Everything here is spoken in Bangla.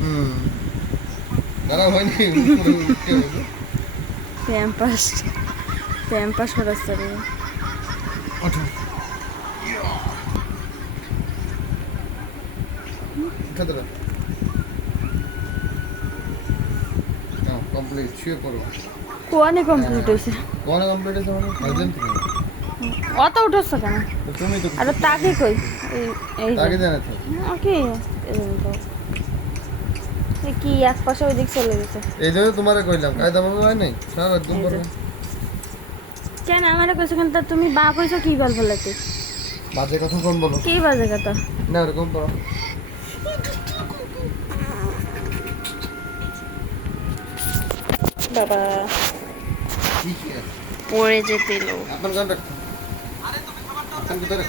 হুম। হয়নি রে ওঠো। কমপ্লিট শুয়ে পড়ো। কোয়ানে কমপ্লিট হয়েছে? কোন কমপ্লিট আছে মানে? তুমি অত উঠেছ কেন? তো তুমি তো আর তাকে কই? এই যে। কি এরকম এক পাশে ওই দিক চলে গেছে। এই জন্য তোমারে কইলাম কায়দা ভাবে হয় নাই? সারা এই যে। কেন আমার কইছো কেন? তা তুমি বা কইছো কি গল্প লাগতে বাজে কথা কম বলো? কি বাজে কথা? না ওরকম করো বাবা। পড়ে যেতে এলো আপনার গান রাখো 한두 달에